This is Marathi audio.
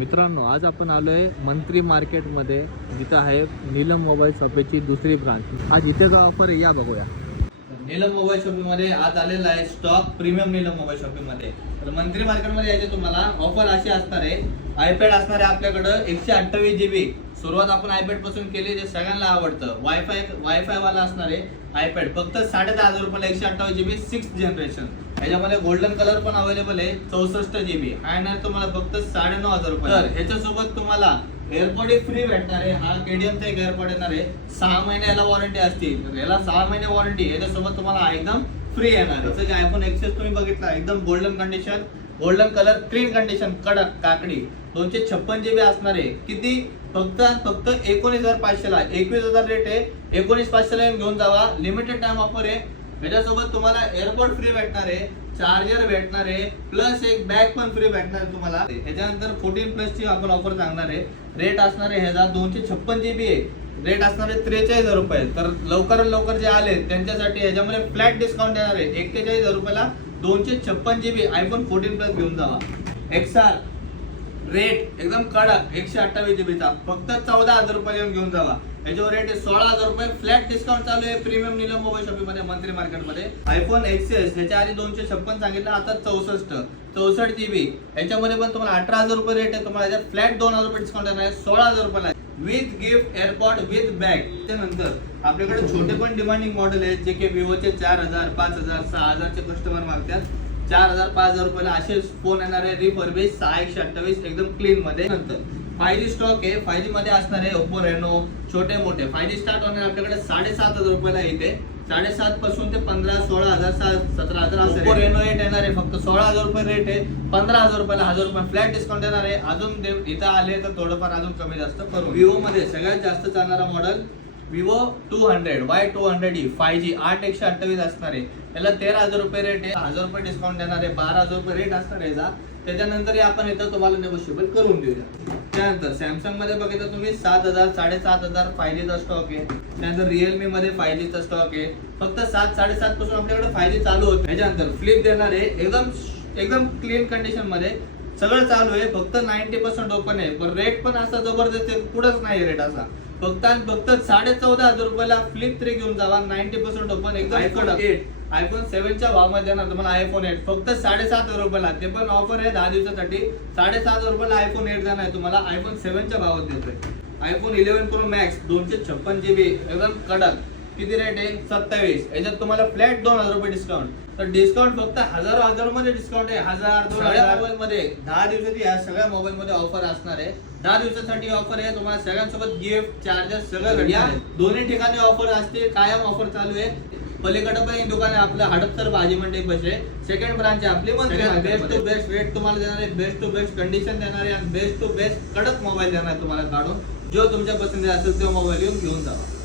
मित्रांनो आज आपण आलो आहे मंत्री मार्केटमध्ये. जिथं आहे नीलम मोबाईल शॉपेची दुसरी ब्रांच. आज इथे जो ऑफर आहे या बघूया. नीलम मोबाईल शॉपिंगमध्ये आज आलेला आहे स्टॉक प्रीमियम नीलम मोबाईल शॉपिंगमध्ये तर मंत्री मार्केटमध्ये यायचे तुम्हाला. ऑफर अशी असणार आहे. आयपॅड असणार आहे आपल्याकडं एकशे अठ्ठावीस जी बी सुरुवात आपण आयपॅडपासून केली जे सगळ्यांना आवडतं. वायफाय वायफाय वाला असणार आहे आयपॅड फक्त साडे दहा हजार रुपयाला एकशे अठ्ठावीस जीबी सिक्स जनरेशन याच्यामध्ये गोल्डन कलर पण अवेलेबल आहे चौसष्ट जीबी हा येणार तुम्हाला फक्त साडे नऊ हजार रुपये. तर ह्याच्यासोबत तुम्हाला एअरपॉड फ्री भेटणार आहे. हा केडीएमचा एक एअरपॉड येणार आहे. सहा महिने याला वॉरंटी असते तर याला सहा महिने वॉरंटी याच्यासोबत तुम्हाला एकदम फ्री येणार आहे. जसं की आयफोन एक्सेस तुम्ही बघितला एकदम golden condition golden colour clean condition कडक काकडी. दोनशे छप्पन जीबी असणार आहे. किती? फक्त फक्त एकोणीस हजार पाचशेला. एकवीस हजार रेट आहे. एकोणीस पाचशेला घेऊन जावा. लिमिटेड टाइम ऑफर आहे. याच्यासोबत तुम्हाला एअरपोर्ट फ्री भेटणार आहे. चार्जर भेटणार आहे. प्लस एक बॅग पण फ्री भेटणार आहे तुम्हाला. याच्यानंतर फोर्टीन प्लस ची आपण ऑफर सांगणार आहे. रेट असणार आहे ह्याचा दोनशे छप्पन जीबी आहे. रेट असणार आहे त्रेचाळीस हजार रुपये. तर लवकरात लवकर जे आले त्यांच्यासाठी ह्याच्यामध्ये फ्लॅट डिस्काउंट देणार आहे. एक्केचाळीस हजार रुपयाला दोनशे छप्पन जीबी आयफोन फोर्टीन प्लस घेऊन जावा. एक्सआर रेट एकदम कडक एकशे अठ्ठावीस जीबीचा फक्त चौदा हजार रुपये येऊन घेऊन जावा. याच्यावर रेट आहे सोळा हजार रुपये. फ्लॅट डिस्काउंट चालू आहे प्रीमियम निलम मोबाईल शॉपिंगमध्ये मंत्री मार्केटमध्ये. आयफोन एक्सेस ह्याच्या आधी दोनशे छप्पन सांगितलं आता चौसष्ट. चौसष्ट जीबी याच्यामध्ये पण तुम्हाला अठरा हजार रुपये रेट आहे. तुम्हाला याच्यात फ्लॅट दोन हजार रुपये डिस्काउंट येणार आहे. सोळा हजार रुपये with gift AirPod with bag त्यानंतर आपल्याकडे छोटे पण डिमांडिंग मॉडेल आहेत जे की विवोचे चार हजार पाच हजार सहा हजारचे कस्टमर मागतात. चार हजार पाच हजार रुपयाला असे फोन येणार आहे रिफर्बिश सहा एकशे अठ्ठावीस एकदम क्लीन मध्ये. नंतर फाय जी स्टॉक आहे. फाय जी मध्ये असणार आहे ओप्पो रेनो छोटे मोठे. फाय जी स्टार्ट होणार आपल्याकडे साडेसात हजार रुपयाला येते साडेसात पासून ते पंधरा सोळा हजार सा- सतरा हजार असं रेनो एट येणार आहे. फक्त सोळा हजार रुपये रेट आहे. पंधरा हजार रुपयाला हजार रुपये फ्लॅट डिस्काउंट येणार आहे. अजून इथं आले तर थोडंफार अजून कमी जास्त करू विवो मध्ये सगळ्यात जास्त चालणारा model Vivo two hundred Y two hundred E five G आठ एकशे अठ्ठावीस असणार आहे याला तेरा हजार रुपये रेट आहे. हजार रुपये डिस्काउंट देणार आहे बारा हजार रुपये रेट असणार आहे याचा त्याच्यानंतर आपण इथं तुम्हाला नेगोशिएबल करून देऊया. त्यानंतर सॅमसंगमध्ये बघितलं तुम्ही सात हजार साडेसात हजार फाय जीचा स्टॉक आहे. त्यानंतर रिअलमी मध्ये फाय जीचा स्टॉक आहे. फक्त सात साडेसात पासून आपल्याकडे फाय जी चालू होते. त्याच्यानंतर फ्लिप देणार आहे एकदम एकदम क्लीन कंडिशनमध्ये सगळं चालू आहे फक्त नाईन्टी पर्सेंट ओपन आहे. पण रेट पण असा जबरदस्त आहे कुठंच नाही रेट असा. फक्त आणि फक्त साडे चौदा हजार रुपयाला फ्लिप थ्री घेऊन जावा नाईन्टी पर्सेंट ओपन एकदम आयफोन एट आयफोन सेव्हनच्या भावामध्ये देणार तुम्हाला आयफोन एट फक्त साडेसात हजार रुपयाला. ते पण ऑफर आहे दहा दिवसासाठी. साडेसात हजार रुपयाला आयफोन एट देणार आहे तुम्हाला. आयफोन सेव्हनच्या भावात देतोय. आयफोन इलेव्हन प्रो मॅक्स दोनशे छप्पन जीबी एकदम कडक. किती रेट आहे? सत्तावीस. याच्यात तुम्हाला फ्लॅट दोन हजार रुपये डिस्काउंट तर डिस्काउंट फक्त हजारो हजारमध्ये डिस्काउंट आहे. हजार दोन हजार. मोबाईल मध्ये. दहा दिवसाची या सगळ्या मोबाईल मध्ये ऑफर असणार आहे. दहा दिवसासाठी ऑफर आहे. तुम्हाला सगळ्यांसोबत गिफ्ट चार्जर सगळं आहे. दोन्ही ठिकाणी ऑफर असते. कायम ऑफर चालू आहे. पलीकडे पण दुकान आहे. आपलं हडपसर भाजी मंडई पैसे सेकंड ब्रांच आहे आपली बेस्ट टू बेस्ट रेट तुम्हाला देणार आहे. बेस्ट टू बेस्ट कंडिशन देणार आहे. आणि बेस्ट टू बेस्ट कडक मोबाईल देणार आहे तुम्हाला काढून. जो तुमच्या पसंती असेल तो मोबाईल येऊन घेऊन जावा.